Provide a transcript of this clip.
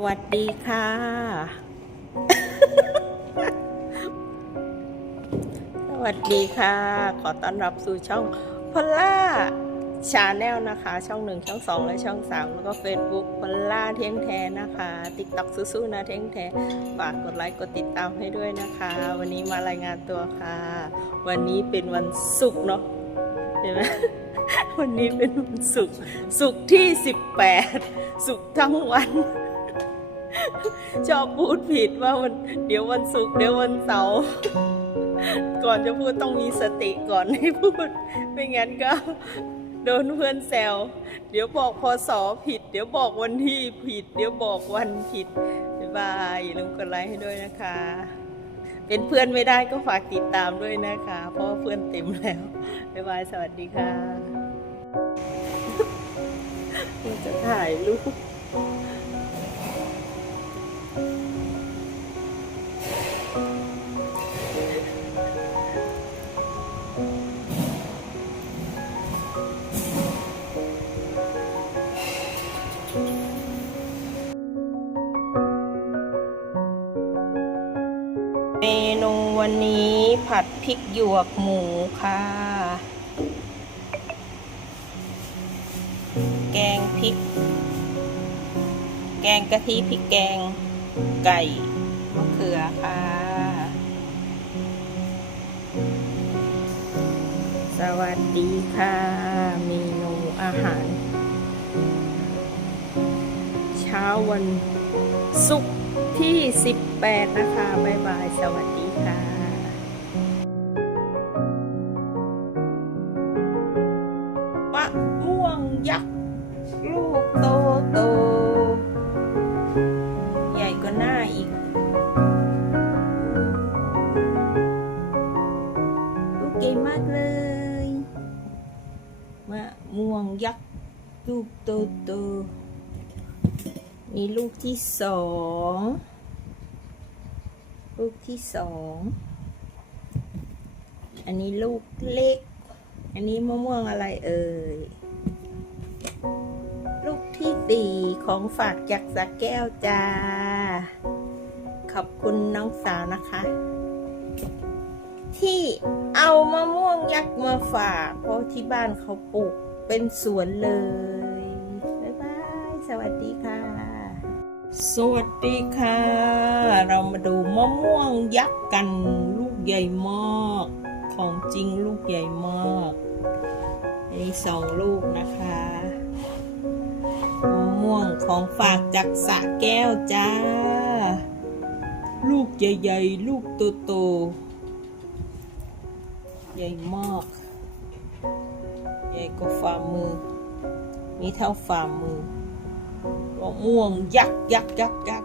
สวัสดีค่ะ สวัสดีค่ะ ขอต้อนรับสู่ช่องพอลล่าชาแนลนะคะ ช่องหนึ่งช่องสองและช่องสามแล้วก็ Facebook พอลล่าเที่ยงแท้นะคะติ๊กต็อกสู้ๆนะเที่ยงแท้ฝากกดไลค์กดติดตามให้ด้วยนะคะ วันนี้มารายงานตัวค่ะ วันนี้เป็นวันศุกร์เนาะเห็นไหมวันนี้เป็นวันศุกร์ศุกร์ที่ 18ศุกร์ทั้งวัน ชอบพูดผิดว่าวันเดี๋ยววันศุกร์เดี๋ยววันเสาร์ก่อนจะพูดต้องมีสติก่อนให้พูด ไม่งั้นก็โดนเพื่อนแซว เดี๋ยวบอกพศผิด เดี๋ยวบอกวันที่ผิด เดี๋ยวบอกวันผิดบ๊ายบายอย่าลืมกดไลค์ให้ด้วยนะคะ เป็นเพื่อนไม่ได้ก็ฝากติดตามด้วยนะคะ เพราะเพื่อนเต็มแล้วบ๊ายบายสวัสดีค่ะจะถ่ายรูป เมนูวันนี้ผัดพริกหยวกหมูค่ะ แกงพริก แกงกะทิพริกแกงไก่มะเขือค่ะ สวัสดีค่ะ เมนูอาหาร เช้าวันศุกร์ ที่ 18 นะคะบ๊ายบาย สวัสดีค่ะมะม่วงยักษ์ลูกโตโต ใหญ่กว่าหน้าอีก ลูกใหญ่มากเลยมะม่วงยักษ์ลูกโตโต มีลูกที่สองลูกที่สอง อันนี้ลูกเล็ก อันนี้มะม่วงอะไรเอ่ย ลูกที่สี่ของฝากจากสะแก้วจ้า ขอบคุณน้องสาวนะคะ ที่เอามะม่วงยักษ์มาฝาก เพราะที่บ้านเขาปลูกเป็นสวนเลย บ๊ายบาย สวัสดีค่ะ สวัสดีค่ะ เรามาดูมะม่วงยักษ์กันลูกใหญ่มาก ของจริงลูกใหญ่มากอันนี้สองลูกนะคะมะม่วงของฝากจากสระแก้วจ้า ลูกใหญ่ๆ ลูกโตๆใหญ่มาก ใหญ่กว่าฝ่ามือมีเท่าฝ่ามือ มะม่วงยั